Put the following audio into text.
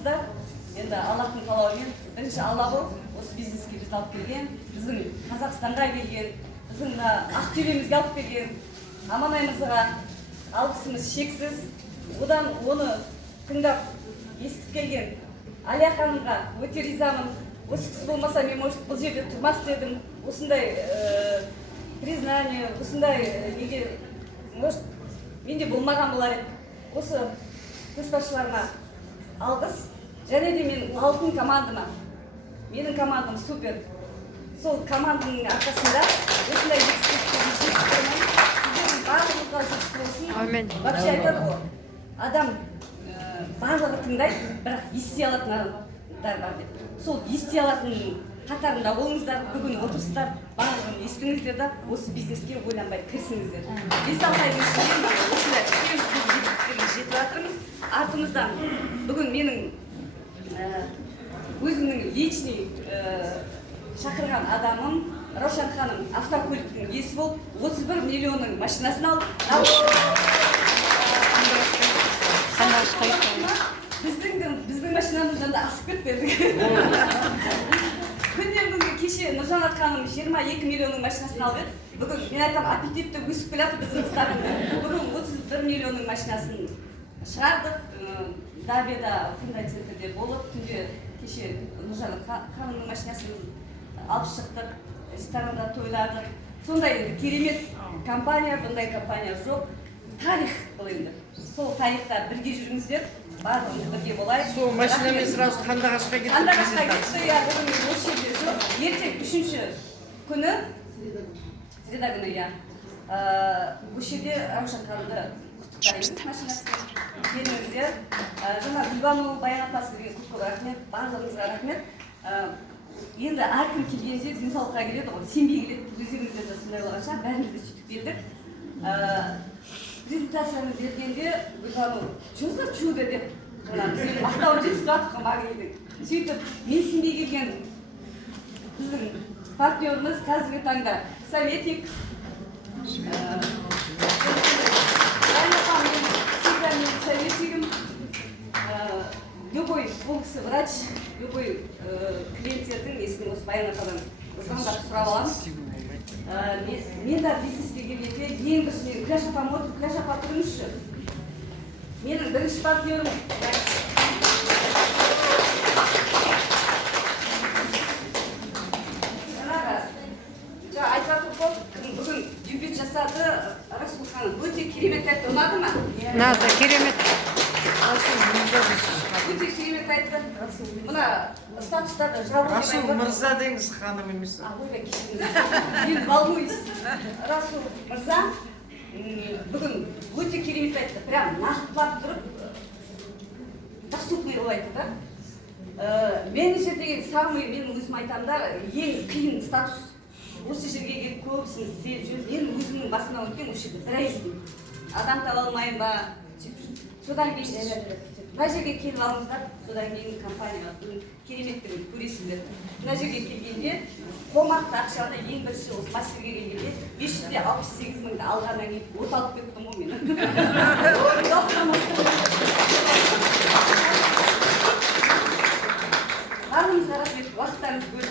амансыздар. Енді Аллахтың қалауымен бірінші Алла болып осы бизнеске бізді алып келген, біздің Қазақстанға келген, біздің Ақтөбемізге алып келген Аманай мырзаға алғысымыз шексіз. Одан оны тыңдап естіп келген Әлия ханымға өте ризамын. Осы кісі болмаса мен может бұл жерде тұрмас дедім. Осындай признание, осындай неге может менде болмаған болар еді. Осы көшбасшыларына алғыс. Және де мен алтын командама, менің командам супер. Сол команданың арқасында осындай барлығымызға жетістік болсын. Вообще айтады ғой, адам барлығы тыңдайды, бірақ ести алатын адамдар бар деп. Сол ести алатын қатарында болыңыздар, бүгін отырсыздар, барлығын естіңіздер де осы бизнеске ойланбай кірісіңіздер. 5-6 ай ішінде осындай жетістіктерге жетіп жатырмыз. Артымыздан бүгін менің өзімнің личный шақырған адамым Раушан ханым автокөліктің иесі болып 31 миллионның машинасын алып, біздің машинамыздан да асып кетті. Күннен күнге кеше Нұржанат ханым 22 миллионның машинасын алып еді. Бүгін мен айтам, аппетитті өсіп келеді біздің қыздарым. Бүгін 31 миллионның машинасын шығардық. Дарбеда қандай центрде болып, түнде кеше Нұржанат ханымның машинасын алып шықтық, ресторанда тойладық. Сондай керемет компания, бұндай компания жоқ. Тарих бұл енді. Сол тарихта бірге жүріңіздер, барлығымыз бірге болайық. Сол машинамен сразу Қандыағашқа кеттік. Қандыағашқа кетті, бүгін осы жерде жоқ. Ертең 3-ші күні, среда күні, бұл жерде Раушан ханымды келіңіздер. Жаңа Гүлбану Баян апа сізге көп рахмет, барлығыңызға рахмет. Енді әркім келгенде денсаулыққа келеді ғой, сенбей келеді, өздеріңіздер де сондай болғанша, бәріміз де сөйтіп келдік. Презентацияны бергенде Гүлбану чудо деп, мақтауын жетіп жатып қамға келдік. Сөйтіп, мен сенбей келген біздің партнеріміз қазіргі таңда советник. Советчигім, любой бұл кісі врач, любой клиенттердің есін осы Баян ападан звондап сұрап аламыз. Мен де бизнеске келгенде ең біріншіден Күләш апам отыр, Күләш апа тұрыңызшы. Менің бірінші партнерім. Айтатын көп, бүгін дебют жасады Расул ханым. Өте керемет айтты, ұнады ма? Ұнады, керемет. Өте керемет айтты. Мұна статустарды жабылып Расул мырза деңіз, ханым емес. Ойбай, кешіріңіз. Мен волнуюсь. Расул мырза бүгін өте керемет айтты. Прям нақтылап тұрып, доступный қылып айтты да. Менеджер деген самый, мен өзім айтамда, ең қиын статус. Осы жерге келіп көбісін іздеп жүр. Мен өзімнің басымнан өткен осы жерде бір ай жүрдім. Адам таба алмайын ба? Содан кейін мына жерге келіп алыңыздар. Содан кейін компанияға кереметтерін көресіздер. Мына жерге келгенде қомақты ақшаны ең бірінші осы мастерге келгенде 568 мыңды алғаннан кейін от алып кеттім ғой мен. Барлығыңызға рахмет, уақыттарыңызды бөліп